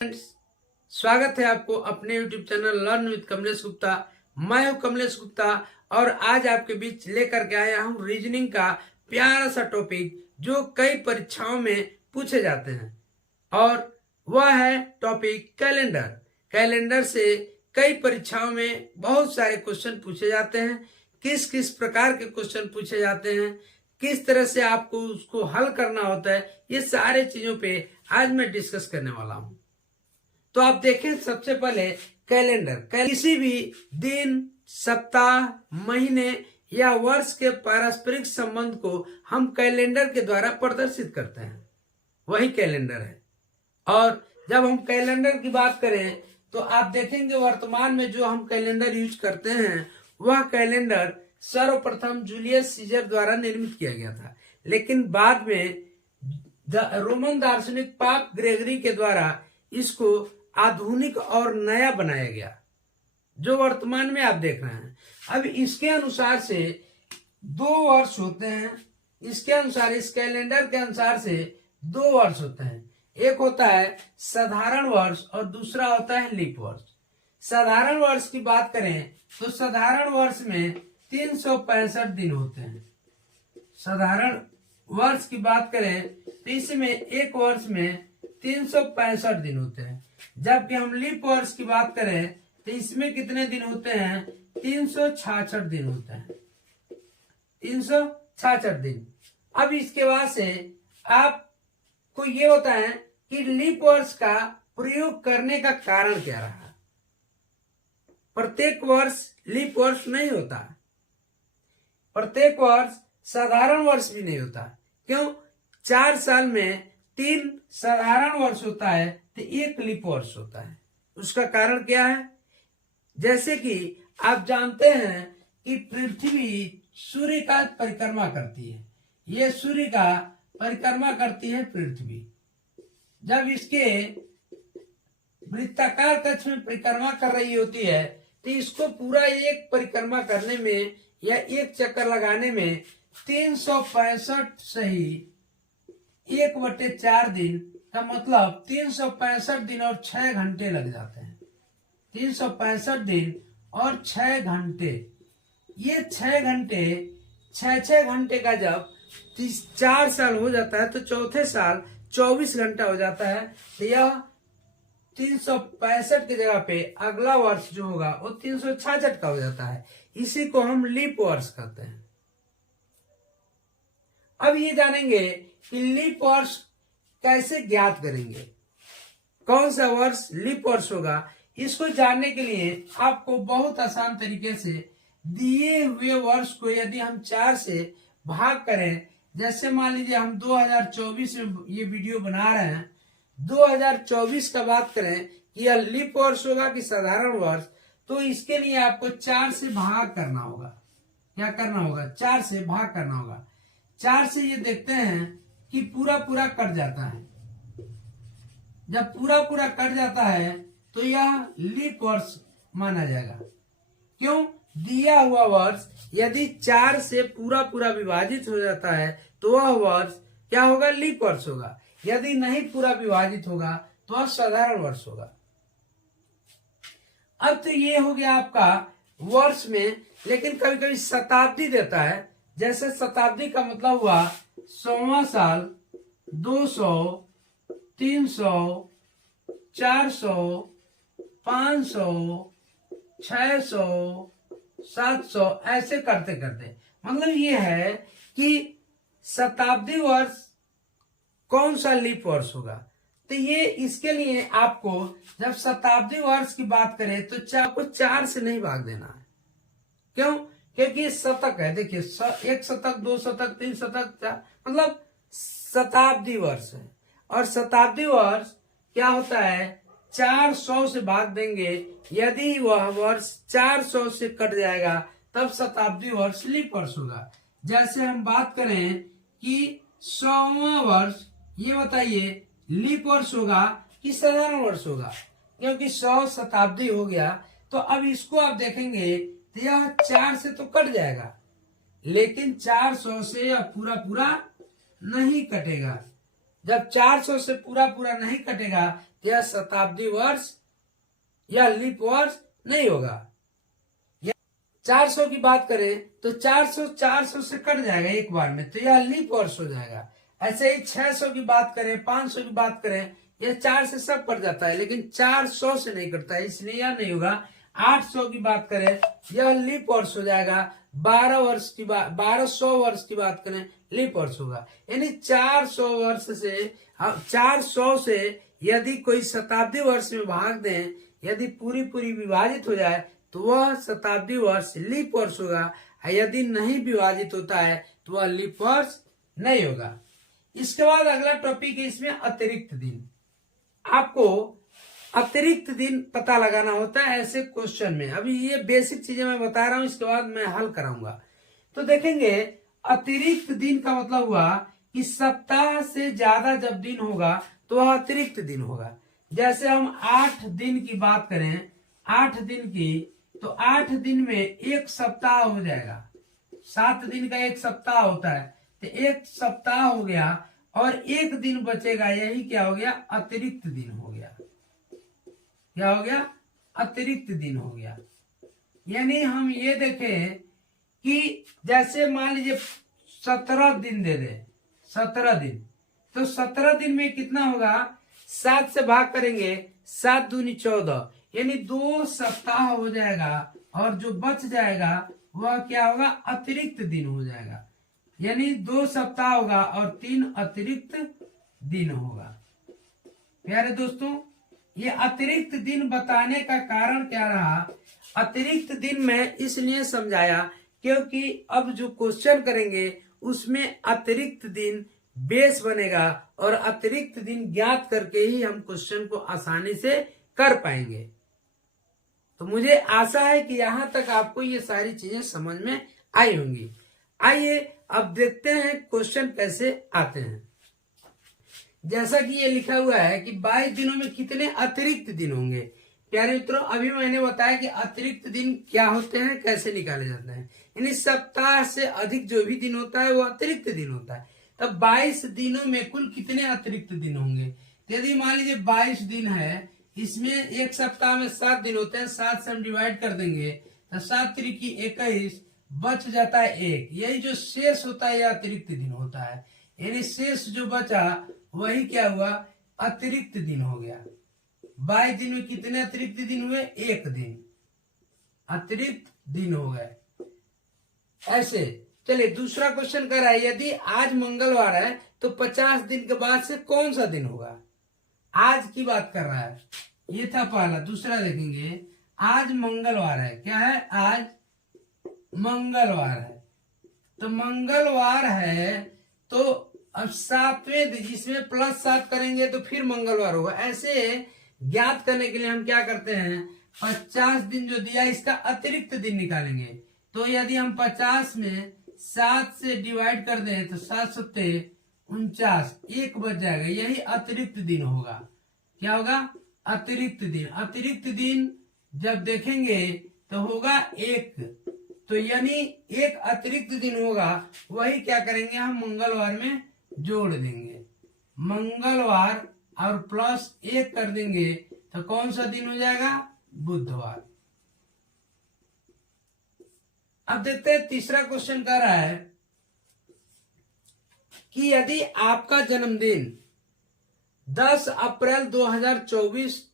Friends, स्वागत है आपको अपने YouTube channel learn with Kamlesh Gupta. मैं हूं कमलेश गुप्ता और आज आपके बीच लेकर के आया हूं रीजनिंग का प्यारा सा टॉपिक जो कई परीक्षाओं में पूछे जाते हैं और वह है टॉपिक कैलेंडर। कैलेंडर से कई परीक्षाओं में बहुत सारे क्वेश्चन पूछे जाते हैं। किस किस प्रकार के क्वेश्चन पूछे जाते हैं, किस तरह से आपको उसको हल करना होता है, ये सारे चीजों पे आज मैं डिस्कस करने वाला हूं। तो आप देखें, सबसे पहले कैलेंडर किसी भी दिन, सप्ताह, महीने या वर्ष के पारस्परिक संबंध को हम कैलेंडर के द्वारा प्रदर्शित करते हैं, वही कैलेंडर है। और जब हम कैलेंडर की बात करें तो आप देखेंगे वर्तमान में जो हम कैलेंडर यूज करते हैं वह कैलेंडर सर्वप्रथम जूलियस सीजर द्वारा निर्मित किया गया था, लेकिन बाद में रोमन दार्शनिक पाप ग्रेगरी के द्वारा इसको आधुनिक और नया बनाया गया, जो वर्तमान में आप देख रहे हैं। अब इसके अनुसार से 2 वर्ष होते हैं। इसके अनुसार, इस कैलेंडर के अनुसार से 2 वर्ष होते हैं। एक होता है साधारण वर्ष और दूसरा होता है लीप वर्ष। साधारण वर्ष की बात करें तो साधारण वर्ष में 365 दिन होते हैं। साधारण वर्ष की बात करें तो इसमें एक वर्ष में 365 दिन होते हैं। जबकि हम लीप वर्ष की बात करें तो इसमें कितने दिन होते हैं? 366 दिन होते हैं। 366 दिन। अब इसके बाद से आपको ये होता है कि लीप वर्ष का प्रयोग करने का कारण क्या रहा। प्रत्येक वर्ष लीप वर्ष नहीं होता, प्रत्येक वर्ष साधारण वर्ष भी नहीं होता। क्यों? 4 साल में 3 साधारण वर्ष होता है तो 1 लीप वर्ष होता है। उसका कारण क्या है? जैसे कि आप जानते हैं कि पृथ्वी सूर्य का परिक्रमा करती है। ये सूर्य का परिक्रमा करती है पृथ्वी। जब इसके वृत्ताकार कक्ष में परिक्रमा कर रही होती है तो इसको पूरा एक परिक्रमा करने में या एक चक्कर लगाने में 365 सही 1/4 दिन का मतलब 365 दिन और 6 घंटे लग जाते हैं। 365 दिन और 6 घंटे। ये 6 घंटे 6 घंटे का जब 4 साल हो जाता है तो चौथे साल 24 घंटा हो जाता है। तो यह 365 की जगह पे अगला वर्ष जो होगा वो 366 का हो जाता है। इसी को हम लीप वर्ष कहते हैं। अब ये जानेंगे कि लीप वर्ष कैसे ज्ञात करेंगे, कौन सा वर्ष लीप वर्ष होगा। इसको जानने के लिए आपको बहुत आसान तरीके से दिए हुए वर्ष को यदि हम 4 से भाग करें, जैसे मान लीजिए हम 2024 में ये वीडियो बना रहे हैं, 2024 का बात करें कि यह लीप वर्ष होगा कि साधारण वर्ष, तो इसके लिए आपको 4 से भाग करना होगा। क्या करना होगा? 4 से भाग करना होगा। 4 से ये देखते हैं कि पूरा पूरा कट जाता है। जब पूरा पूरा कट जाता है तो यह लीप वर्ष माना जाएगा। क्यों? दिया हुआ वर्ष यदि 4 से पूरा पूरा विभाजित हो जाता है तो वह वर्ष क्या होगा? लीप वर्ष होगा। यदि नहीं पूरा विभाजित होगा तो वह साधारण वर्ष होगा। अब तो ये हो गया आपका वर्ष में, लेकिन कभी कभी शताब्दी देता है। जैसे शताब्दी का मतलब हुआ 100वां साल, 200, 300, 400, 500, 600, 700 ऐसे करते करते, मतलब ये है कि शताब्दी वर्ष कौन सा लीप वर्ष होगा। तो ये इसके लिए आपको जब शताब्दी वर्ष की बात करें तो आपको 4 से नहीं भाग देना है। क्यों? क्योंकि शतक है। देखिए, 1 शतक, 2 शतक, 3 शतक, 4 मतलब शताब्दी वर्ष है। और शताब्दी वर्ष क्या होता है? 400 से भाग देंगे। यदि वह वर्ष 400 से कट जाएगा तब शताब्दी वर्ष लीप वर्ष होगा। जैसे हम बात करें कि 100वां वर्ष, ये बताइए लीप वर्ष होगा कि साधारण वर्ष होगा? क्योंकि 100 शताब्दी हो गया। तो अब इसको आप देखेंगे तो यह 4 से तो कट जाएगा, लेकिन 400 से यह पूरा पूरा नहीं कटेगा। जब 400 से पूरा पूरा नहीं कटेगा यह शताब्दी वर्ष या लीप वर्ष नहीं होगा। 400 की बात करें तो 400 से कट जाएगा एक बार में, तो यह लीप वर्ष हो जाएगा। ऐसे ही 600 की बात करें, 500 की बात करें, यह 4 से सब कट जाता है, लेकिन 400 से नहीं कटता है, इसलिए यह नहीं होगा। 800 की बात करें, यह लीप वर्ष हो जाएगा। 1200 वर्ष की बात करें, लीप वर्ष होगा। यानी 400 से यदि कोई शताब्दी वर्ष में भाग दें, यदि पूरी विभाजित हो जाए तो वह शताब्दी वर्ष लीप वर्ष होगा। यदि नहीं विभाजित होता है तो वह लीप वर्ष नहीं होगा। इसके बाद अगला टॉपिक है, इसमें अतिरिक्त दिन। आपको अतिरिक्त दिन पता लगाना होता है ऐसे क्वेश्चन में। अभी ये बेसिक चीजें मैं बता रहा हूं, इसके बाद मैं हल कराऊंगा। तो देखेंगे अतिरिक्त दिन का मतलब हुआ कि सप्ताह से ज्यादा जब दिन होगा तो वह अतिरिक्त दिन होगा। जैसे हम 8 दिन की बात करें, 8 दिन की, तो 8 दिन में एक सप्ताह हो जाएगा। 7 दिन का एक सप्ताह होता है, तो एक सप्ताह हो गया और एक दिन बचेगा, यही क्या हो गया? अतिरिक्त दिन हो गया। क्या हो गया? अतिरिक्त दिन हो गया। यानी हम ये देखें कि जैसे मान लीजिए 17 दिन दे दे, 17 दिन, तो 17 दिन में कितना होगा? 7 से भाग करेंगे, 7 दूनी 14, यानी 2 सप्ताह हो जाएगा और जो बच जाएगा वह क्या होगा? अतिरिक्त दिन हो जाएगा। यानी 2 सप्ताह होगा और 3 अतिरिक्त दिन होगा। प्यारे दोस्तों, ये अतिरिक्त दिन बताने का कारण क्या रहा? अतिरिक्त दिन मैं इसलिए समझाया क्योंकि अब जो क्वेश्चन करेंगे उसमें अतिरिक्त दिन बेस बनेगा और अतिरिक्त दिन ज्ञात करके ही हम क्वेश्चन को आसानी से कर पाएंगे। तो मुझे आशा है कि यहां तक आपको ये सारी चीजें समझ में आई होंगी। आइए अब देखते हैं क्वेश्चन कैसे आते हैं। जैसा कि ये लिखा हुआ है कि 22 दिनों में कितने अतिरिक्त दिन होंगे। प्यारे मित्रों, अभी मैंने बताया कि अतिरिक्त दिन क्या होते हैं, कैसे निकाले जाते हैं। यानी सप्ताह से अधिक जो भी दिन होता है वो अतिरिक्त दिन होता है। तब 22 दिनों में कुल कितने अतिरिक्त दिन होंगे? यदि मान लीजिए 22 दिन है, इसमें एक सप्ताह में 7 दिन होते हैं, 7 से हम डिवाइड कर देंगे तो 7 त्रिकी 21, बच जाता है 1। यही जो शेष होता है यह अतिरिक्त दिन होता है। यानी शेष जो बचा वही क्या हुआ? अतिरिक्त दिन हो गया। 22 दिन में कितने अतिरिक्त दिन हुए? 1 दिन अतिरिक्त दिन हो गए। ऐसे चलिए दूसरा क्वेश्चन कर रहा है, यदि आज मंगलवार है तो 50 दिन के बाद से कौन सा दिन होगा? आज की बात कर रहा है, ये था पहला। दूसरा देखेंगे, आज मंगलवार है, क्या है? आज मंगलवार है। तो मंगलवार है तो अब 7वें दिन, जिसमें +7 करेंगे तो फिर मंगलवार होगा। ऐसे ज्ञात करने के लिए हम क्या करते हैं, 50 दिन जो दिया इसका अतिरिक्त दिन निकालेंगे। तो यदि हम 50 में 7 से डिवाइड कर दें तो 7 सत्ते 49, 1 बच जाएगा, यही अतिरिक्त दिन होगा। क्या होगा? अतिरिक्त दिन। अतिरिक्त दिन जब देखेंगे तो होगा 1, तो यानी 1 अतिरिक्त दिन होगा, वही क्या करेंगे हम मंगलवार में जोड़ देंगे। मंगलवार और +1 कर देंगे तो कौन सा दिन हो जाएगा? बुधवार। अब देखते हैं तीसरा क्वेश्चन कह रहा है कि यदि आपका जन्मदिन 10 अप्रैल 2024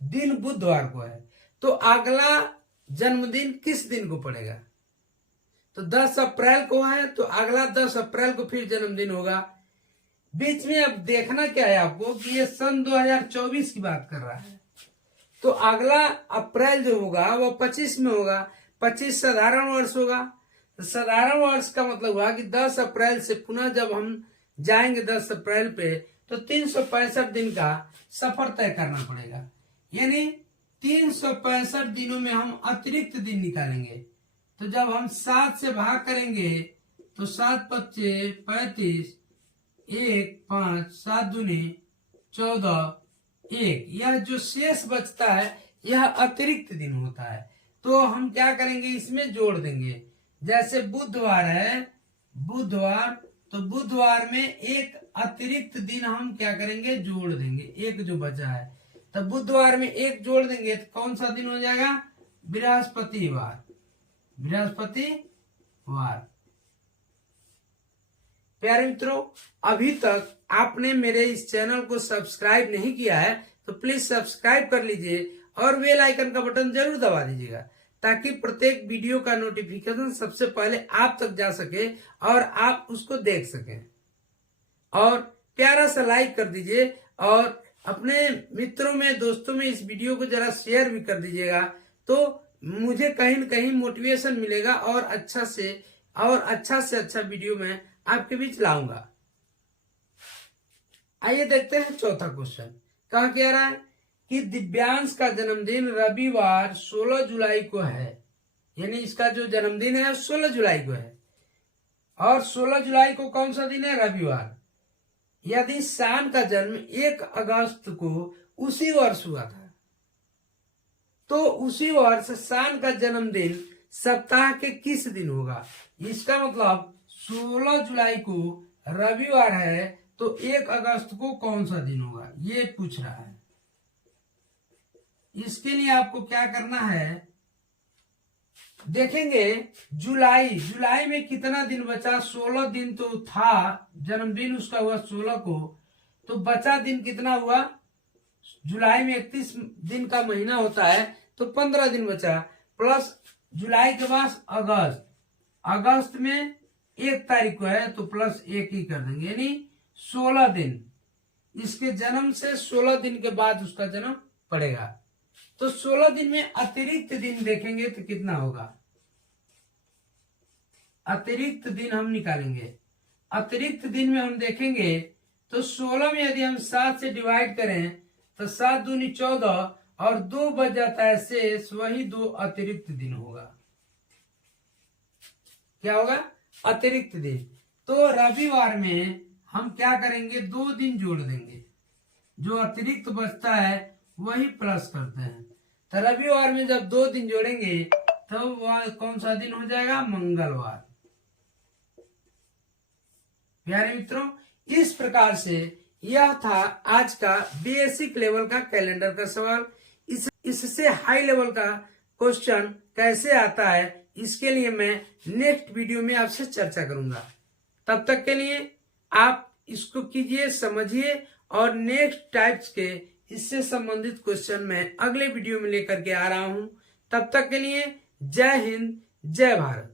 दिन बुधवार को है तो अगला जन्मदिन किस दिन को पड़ेगा? तो 10 अप्रैल को है तो अगला 10 अप्रैल को फिर जन्मदिन होगा। बीच में अब देखना क्या है आपको कि ये सन 2024 की बात कर रहा है, तो अगला अप्रैल जो होगा वो 25 में होगा। 25 साधारण वर्ष होगा। तो साधारण वर्ष का मतलब हुआ कि 10 अप्रैल से पुनः जब हम जाएंगे 10 अप्रैल पे तो 365 दिन का सफर तय करना पड़ेगा। यानी 365 दिनों में हम अतिरिक्त दिन निकालेंगे। तो जब हम 7 से भाग करेंगे तो 7 25 35, 1 5, 7 दूनी 14, 1, यह जो शेष बचता है यह अतिरिक्त दिन होता है। तो हम क्या करेंगे, इसमें जोड़ देंगे। जैसे बुधवार है, बुधवार, तो बुधवार में 1 अतिरिक्त दिन हम क्या करेंगे? जोड़ देंगे, 1 जो बचा है। तो बुधवार में 1 जोड़ देंगे तो कौन सा दिन हो जाएगा? बृहस्पतिवार। बृहस्पतिवार। प्यारे मित्रों, अभी तक आपने मेरे इस चैनल को सब्सक्राइब नहीं किया है तो प्लीज सब्सक्राइब कर लीजिए और बेल आइकन का बटन जरूर दबा दीजिएगा, ताकि प्रत्येक वीडियो का नोटिफिकेशन सबसे पहले आप तक जा सके और आप उसको देख सकें। और प्यारा सा लाइक कर दीजिए और अपने मित्रों में, दोस्तों में इस वीडियो को जरा शेयर भी कर दीजिएगा, तो मुझे कहीं न कहीं मोटिवेशन मिलेगा और अच्छा से अच्छा वीडियो मैं आपके बीच लाऊंगा। आइए देखते हैं चौथा क्वेश्चन। कहा कह रहा है कि दिव्यांश का जन्मदिन रविवार 16 जुलाई को है, यानी इसका जो जन्मदिन है 16 जुलाई को है, और 16 जुलाई को कौन सा दिन है? रविवार। यदि शान का जन्म 1 अगस्त को उसी वर्ष हुआ था, तो उसी वर्ष शान का जन्मदिन सप्ताह के किस दिन होगा? इसका मतलब 16 जुलाई को रविवार है, तो 1 अगस्त को कौन सा दिन होगा, ये पूछ रहा है। इसके लिए आपको क्या करना है, देखेंगे जुलाई में कितना दिन बचा? 16 दिन तो था, जन्मदिन उसका हुआ 16 को, तो बचा दिन कितना हुआ? जुलाई में 31 दिन का महीना होता है, तो 15 दिन बचा, प्लस जुलाई के बाद अगस्त में 1 तारीख को है, तो प्लस 1 ही कर देंगे, यानी 16 दिन। इसके जन्म से 16 दिन के बाद उसका जन्म पड़ेगा, तो 16 दिन में अतिरिक्त दिन देखेंगे तो कितना होगा? अतिरिक्त दिन हम निकालेंगे। अतिरिक्त दिन में हम देखेंगे तो 16 में यदि हम 7 से डिवाइड करें तो 7 दूनी 14 और 2 बच जाता है शेष, वही 2 अतिरिक्त दिन होगा। क्या होगा? अतिरिक्त दिन। तो रविवार में हम क्या करेंगे? 2 दिन जोड़ देंगे, जो अतिरिक्त बचता है वही प्लस करते हैं। तो रविवार में जब 2 दिन जोड़ेंगे तो वह कौन सा दिन हो जाएगा? मंगलवार। प्यारे मित्रों, इस प्रकार से यह था आज का बेसिक लेवल का कैलेंडर का सवाल। इससे हाई लेवल का क्वेश्चन कैसे आता है, इसके लिए मैं नेक्स्ट वीडियो में आपसे चर्चा करूंगा। तब तक के लिए आप इसको कीजिए, समझिए, और नेक्स्ट टाइप्स के इससे संबंधित क्वेश्चन मैं अगले वीडियो में लेकर के आ रहा हूं। तब तक के लिए जय हिंद, जय भारत।